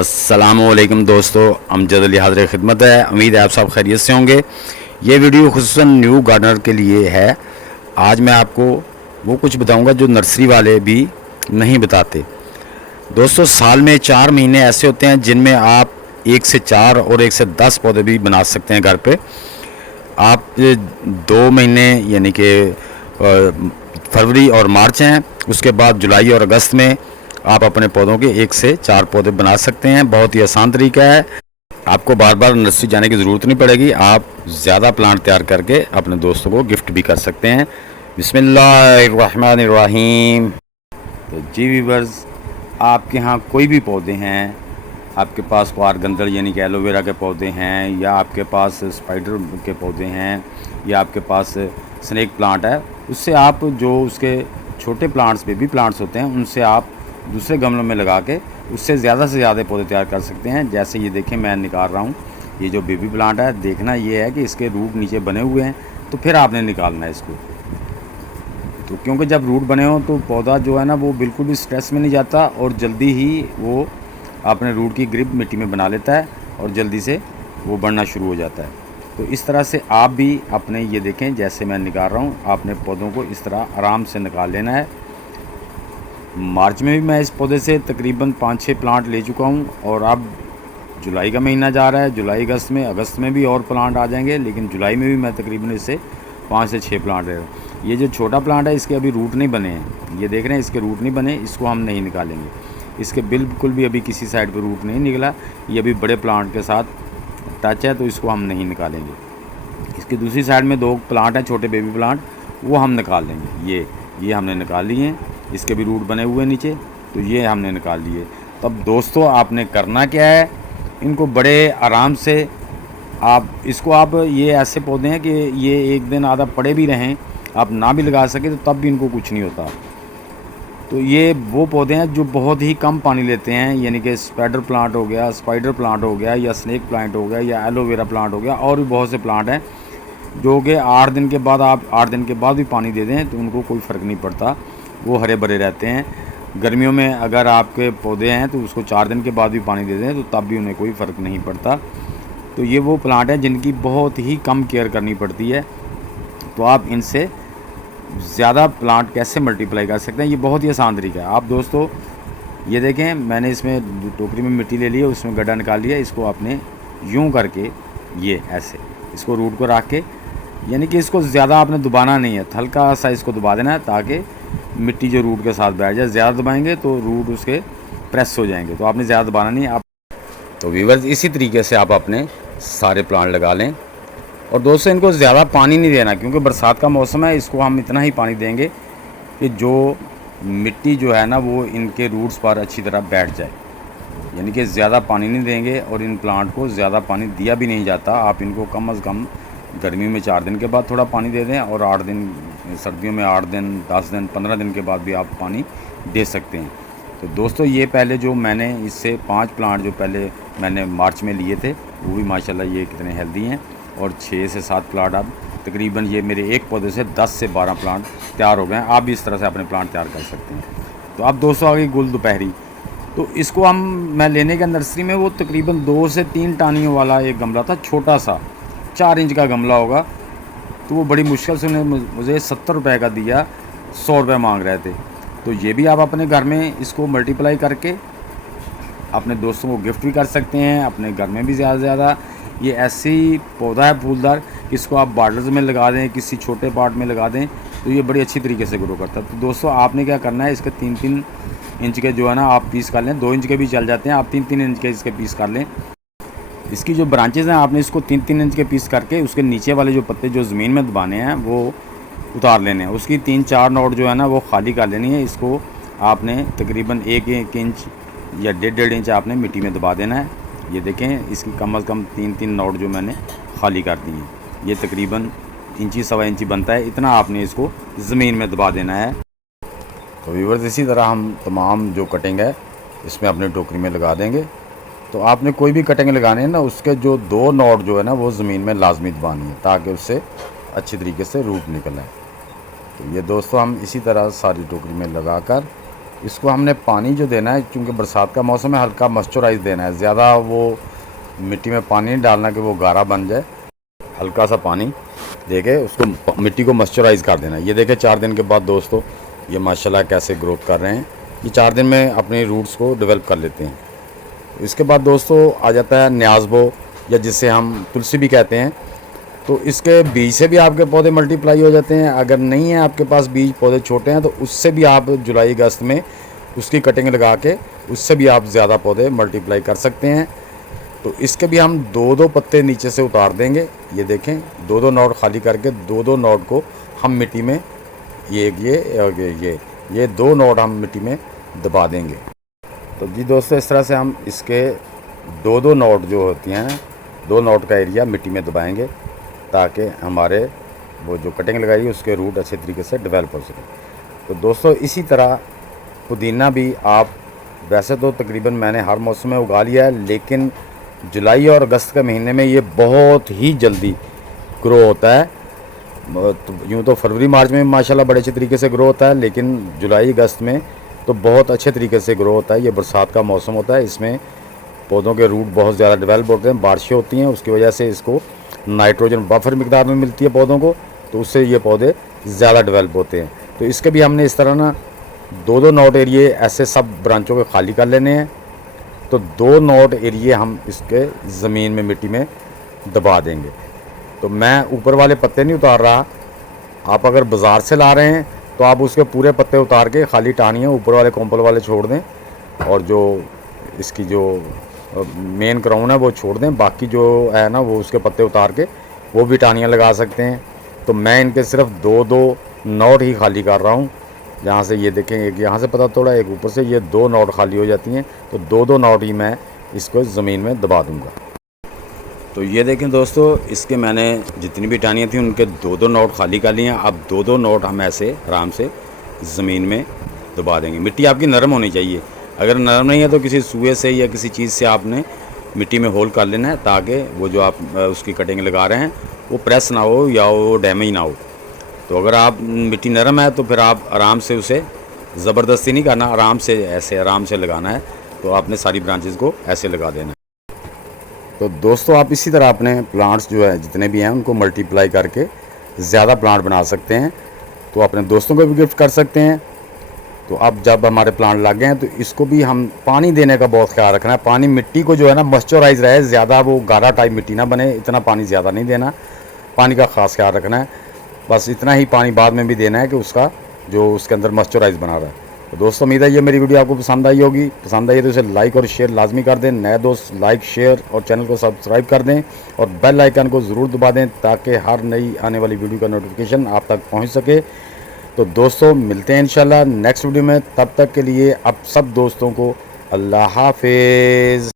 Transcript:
अस्सलामुअलैकुम दोस्तों, अमजद अली हाज़िर खिदमत है। उम्मीद है आप सब खैरियत से होंगे। ये वीडियो खुसूसन न्यू गार्डनर के लिए है। आज मैं आपको वो कुछ बताऊंगा जो नर्सरी वाले भी नहीं बताते। दोस्तों, साल में 4 महीने ऐसे होते हैं जिनमें आप 1 से 4 और 1 से 10 पौधे भी बना सकते हैं घर पे। आप 2 महीने यानी कि फरवरी और मार्च हैं, उसके बाद जुलाई और अगस्त में आप अपने पौधों के 1 से 4 पौधे बना सकते हैं। बहुत ही आसान तरीका है, आपको बार बार नर्सरी जाने की ज़रूरत नहीं पड़ेगी। आप ज़्यादा प्लांट तैयार करके अपने दोस्तों को गिफ्ट भी कर सकते हैं। बिस्मिल्लाहिर्रहमानिर्रहीम। तो जी वीवर्स, आपके यहाँ कोई भी पौधे हैं, आपके पास क्वारगंदल यानी कि एलोवेरा के पौधे हैं, या आपके पास स्पाइडर के पौधे हैं, या आपके पास स्नेक प्लांट है, उससे आप जो उसके छोटे प्लांट्स बेबी प्लांट्स होते हैं उनसे आप दूसरे गमलों में लगा के उससे ज़्यादा से ज़्यादा पौधे तैयार कर सकते हैं। जैसे ये देखें, मैं निकाल रहा हूँ ये जो बेबी प्लांट है। देखना ये है कि इसके रूट नीचे बने हुए हैं, तो फिर आपने निकालना है इसको। तो क्योंकि जब रूट बने हो तो पौधा जो है ना वो बिल्कुल भी स्ट्रेस में नहीं जाता और जल्दी ही वो अपने रूट की ग्रिप मिट्टी में बना लेता है और जल्दी से वो बढ़ना शुरू हो जाता है। तो इस तरह से आप भी अपने ये देखें, जैसे मैं निकाल रहा हूँ, आपने पौधों को इस तरह आराम से निकाल लेना है। मार्च में भी मैं इस पौधे से तकरीबन 5-6 प्लांट ले चुका हूँ और अब जुलाई का महीना जा रहा है। जुलाई अगस्त में भी और प्लांट आ जाएंगे, लेकिन जुलाई में भी मैं तकरीबन इससे 5 से 6 प्लांट ले रहा हूँ। ये जो छोटा प्लांट है इसके अभी रूट नहीं बने हैं, ये देख रहे हैं, इसके रूट नहीं बने, इसको हम नहीं निकालेंगे। इसके बिल्कुल भी अभी किसी साइड पर रूट नहीं निकला, ये अभी बड़े प्लांट के साथ टच है, तो इसको हम नहीं निकालेंगे। इसकी दूसरी साइड में 2 प्लांट हैं छोटे बेबी प्लांट, वो हम निकाल लेंगे। ये हमने निकाल लिए हैं, इसके भी रूट बने हुए नीचे, तो ये हमने निकाल लिए। तब दोस्तों आपने करना क्या है, इनको बड़े आराम से आप ये ऐसे पौधे हैं कि ये एक दिन आधा पड़े भी रहें, आप ना भी लगा सके तो तब भी इनको कुछ नहीं होता। तो ये वो पौधे हैं जो बहुत ही कम पानी लेते हैं, यानी कि स्पाइडर प्लांट हो गया, या स्नेक प्लांट हो गया, या एलोवेरा प्लांट हो गया, और भी बहुत से प्लांट हैं जो कि 8 दिन के बाद आप 8 दिन के बाद भी पानी दे दें तो उनको कोई फ़र्क नहीं पड़ता, वो हरे भरे रहते हैं। गर्मियों में अगर आपके पौधे हैं तो उसको 4 दिन के बाद भी पानी दे दें तो तब भी उन्हें कोई फ़र्क नहीं पड़ता। तो ये वो प्लांट हैं जिनकी बहुत ही कम केयर करनी पड़ती है। तो आप इनसे ज़्यादा प्लांट कैसे मल्टीप्लाई कर सकते हैं, ये बहुत ही आसान तरीका है। आप दोस्तों ये देखें, मैंने इसमें टोकरी में मिट्टी ले ली है, उसमें गड्ढा निकाल लिया। इसको आपने यूँ करके ये ऐसे इसको रूट को रख के, यानी कि इसको ज़्यादा आपने दबाना नहीं है, हल्का सा इसको दबा देना है ताकि मिट्टी जो रूट के साथ बैठ जाए। ज़्यादा दबाएंगे तो रूट उसके प्रेस हो जाएंगे, तो आपने ज़्यादा दबाना नहीं है। आप तो व्यूअर्स, इसी तरीके से आप अपने सारे प्लांट लगा लें। और दोस्तों, इनको ज़्यादा पानी नहीं देना, क्योंकि बरसात का मौसम है। इसको हम इतना ही पानी देंगे कि जो मिट्टी जो है ना वो इनके रूट्स पर अच्छी तरह बैठ जाए, यानी कि ज़्यादा पानी नहीं देंगे। और इन प्लांट को ज़्यादा पानी दिया भी नहीं जाता। आप इनको कम अज़ कम गर्मी में 4 दिन के बाद थोड़ा पानी दे दें, और 8 दिन सर्दियों में 8 दिन, 10 दिन, 15 दिन के बाद भी आप पानी दे सकते हैं। तो दोस्तों, ये पहले जो मैंने इससे 5 प्लांट जो पहले मैंने मार्च में लिए थे, वो भी माशाल्लाह ये कितने हेल्दी हैं। और 6 से 7 प्लांट अब तकरीबन ये मेरे एक पौधे से 10 से 12 प्लांट तैयार हो गए हैं। आप भी इस तरह से अपने प्लांट तैयार कर सकते हैं। तो अब दोस्तों आ गई गुल दोपहरी। तो इसको मैं लेने का नर्सरी में, वो तकरीबन 2 से 3 टानियों वाला एक गमला था, छोटा सा 4 इंच का गमला होगा। तो वो बड़ी मुश्किल से उन्हें मुझे 70 रुपये का दिया, 100 रुपये मांग रहे थे। तो ये भी आप अपने घर में इसको मल्टीप्लाई करके अपने दोस्तों को गिफ्ट भी कर सकते हैं, अपने घर में भी ज़्यादा से ज़्यादा। ये ऐसी पौधा है फूलदार, इसको आप बॉर्डर्स में लगा दें, किसी छोटे पॉट में लगा दें, तो ये बड़ी अच्छी तरीके से ग्रो करता है। तो दोस्तों, आपने क्या करना है, इसके 3-3 इंच के जो है ना आप पीस कर लें। 2 इंच के भी चल जाते हैं, आप 3-3 इंच के इसके पीस कर लें। इसकी जो ब्रांचेज़ हैं, आपने इसको 3-3 इंच के पीस करके उसके नीचे वाले जो पत्ते जो ज़मीन में दबाने हैं वो उतार लेने हैं। उसकी 3-4 नोट जो है ना वो खाली कर लेनी है। इसको आपने तकरीबन 1-1 इंच या 1.5 इंच आपने मिट्टी में दबा देना है। ये देखें, इसकी कम अज़ कम 3-3 नोट जो मैंने खाली कर दी हैं। ये तकरीबन इंची सवा इंची बनता है, इतना आपने इसको ज़मीन में दबा देना है। तो व्यूअर्स, इसी तरह हम तमाम जो कटिंग है इसमें अपनी टोकरी में लगा देंगे। तो आपने कोई भी कटिंग लगानी है ना, उसके जो 2 नोट जो है ना वो ज़मीन में लाजमी दबानी है, ताकि उससे अच्छी तरीके से रूट निकल आए। तो ये दोस्तों, हम इसी तरह सारी टोकरी में लगाकर इसको हमने पानी जो देना है, क्योंकि बरसात का मौसम है, हल्का मॉइस्चराइज देना है, ज़्यादा वो मिट्टी में पानी नहीं डालना कि वो गाढ़ा बन जाए। हल्का सा पानी देके उसको मिट्टी को मॉइस्चराइज़ कर देना। ये देखें 4 दिन के बाद दोस्तों ये माशाल्लाह कैसे ग्रोथ कर रहे हैं। ये 4 दिन में अपनी रूट्स को डेवलप कर लेते हैं। इसके बाद दोस्तों आ जाता है न्याज़बो, या जिसे हम तुलसी भी कहते हैं। तो इसके बीज से भी आपके पौधे मल्टीप्लाई हो जाते हैं। अगर नहीं है आपके पास बीज, पौधे छोटे हैं, तो उससे भी आप जुलाई अगस्त में उसकी कटिंग लगा के उससे भी आप ज़्यादा पौधे मल्टीप्लाई कर सकते हैं। तो इसके भी हम 2-2 पत्ते नीचे से उतार देंगे। ये देखें 2-2 नोड खाली करके 2-2 नोड को हम मिट्टी में ये 2 नोड हम मिट्टी में दबा देंगे। तो जी दोस्तों इस तरह से हम इसके 2-2 नोड जो होती हैं, 2 नोड का एरिया मिट्टी में दबाएंगे, ताकि हमारे वो जो कटिंग लगाई है उसके रूट अच्छे तरीके से डेवलप हो सके। तो दोस्तों इसी तरह पुदीना भी आप, वैसे तो तकरीबन मैंने हर मौसम में उगा लिया है, लेकिन जुलाई और अगस्त के महीने में ये बहुत ही जल्दी ग्रो होता है। तो यूँ तो फरवरी मार्च में माशाल्लाह बड़े अच्छे तरीके से ग्रो होता है, लेकिन जुलाई अगस्त में तो बहुत अच्छे तरीके से ग्रो होता है। ये बरसात का मौसम होता है, इसमें पौधों के रूट बहुत ज़्यादा डेवलप होते हैं, बारिशें होती हैं, उसकी वजह से इसको नाइट्रोजन बफर मिकदार में मिलती है पौधों को, तो उससे ये पौधे ज़्यादा डेवलप होते हैं। तो इसके भी हमने इस तरह ना 2-2 नोड एरिए ऐसे सब ब्रांचों के खाली कर लेने हैं। तो 2 नोड एरिए हम इसके ज़मीन में मिट्टी में दबा देंगे। तो मैं ऊपर वाले पत्ते नहीं उतार रहा, आप अगर बाज़ार से ला रहे हैं तो आप उसके पूरे पत्ते उतार के खाली टाहनियाँ ऊपर वाले कॉम्पल वाले छोड़ दें, और जो इसकी जो मेन क्राउन है वो छोड़ दें। बाकी जो है ना वो उसके पत्ते उतार के वो भी टाहनियाँ लगा सकते हैं। तो मैं इनके सिर्फ 2-2 नोड ही खाली कर रहा हूँ। जहाँ से ये देखें, एक यहाँ से पता तोड़ा, एक ऊपर से, ये 2 नोड खाली हो जाती हैं। तो 2-2 नोड ही मैं इसको ज़मीन में दबा दूँगा। तो ये देखें दोस्तों, इसके मैंने जितनी भी टाहनियाँ थी उनके 2-2 नोड खाली कर लिए हैं। अब 2-2 नोड हम ऐसे आराम से ज़मीन में दबा देंगे। मिट्टी आपकी नरम होनी चाहिए, अगर नरम नहीं है तो किसी सूए से या किसी चीज़ से आपने मिट्टी में होल कर लेना है, ताकि वो जो आप उसकी कटिंग लगा रहे हैं वो प्रेस ना हो या वो डैमेज ना हो। तो अगर आप मिट्टी नरम है तो फिर आप आराम से उसे ज़बरदस्ती नहीं करना, आराम से ऐसे आराम से लगाना है। तो आपने सारी ब्रांचेस को ऐसे लगा देना है। तो दोस्तों आप इसी तरह अपने प्लांट्स जो है जितने भी हैं उनको मल्टीप्लाई करके ज़्यादा प्लांट बना सकते हैं। तो अपने दोस्तों को भी गिफ्ट कर सकते हैं। तो अब जब हमारे प्लांट लग गए हैं तो इसको भी हम पानी देने का बहुत ख्याल रखना है। पानी मिट्टी को जो है ना मॉइस्चराइज रहे, ज़्यादा वो गाढ़ा टाइप मिट्टी ना बने, इतना पानी ज़्यादा नहीं देना, पानी का ख़ास ख्याल रखना है। बस इतना ही पानी बाद में भी देना है कि उसका जो उसके अंदर मॉइस्चराइज बना रहा है। तो दोस्तों उम्मीद है ये मेरी वीडियो आपको पसंद आई होगी। पसंद आई तो इसे लाइक और शेयर लाजमी कर दें। नए दोस्त लाइक, शेयर और चैनल को सब्सक्राइब कर दें, और बेल आइकन को ज़रूर दबा दें, ताकि हर नई आने वाली वीडियो का नोटिफिकेशन आप तक पहुंच सके। तो दोस्तों मिलते हैं इंशाल्लाह नेक्स्ट वीडियो में। तब तक के लिए अब सब दोस्तों को अल्लाह हाफिज़।